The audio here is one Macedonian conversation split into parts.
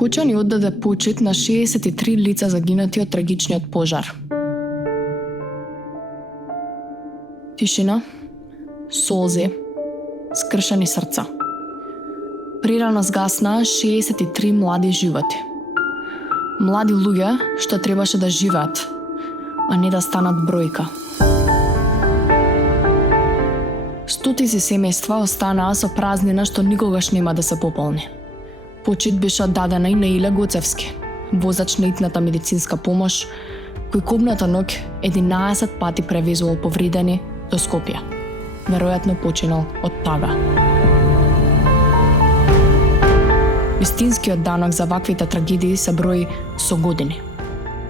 Кочани оддаде почит на 63 лица загинати од трагичниот пожар. Тишина, солзи, скршени срца. Прирано згаснаа 63 млади животи. Млади луѓе што требаше да живеат, а не да станат бројка. Стотици семејства останаа со празнина што никогаш нема да се пополни. Почит беше оддадена и на Иле Гоцевски, возач на итната медицинска помош, кој кобната ноќ 11 пати превезувал повредени до Скопје. Веројатно починал од тага. Вистинскиот данок за ваквите трагедии се брои со години.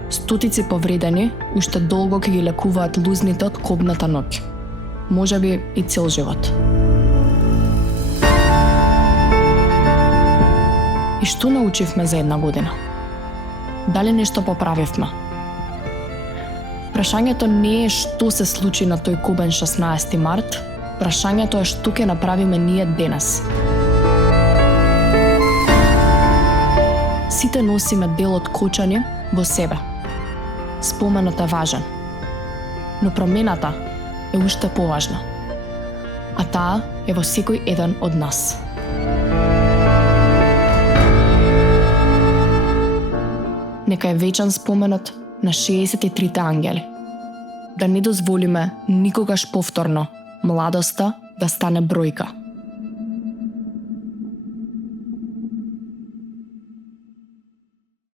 Стотици повредени уште долго ќе ги лекуваат лузните од кобната ноќ. Можеби и цел живот. И што научивме за една година? Дали нешто поправивме? Прашањето не е што се случи на тој кобен 16 март, прашањето е што ќе направиме ние денес. Сите носиме дел од Кочани во себе. Споменот е важен, но промената е уште поважна, а таа е во секој еден од нас. Нека е вечен споменот на 63 ангели. Да не дозволиме никогаш повторно младоста да стане бројка.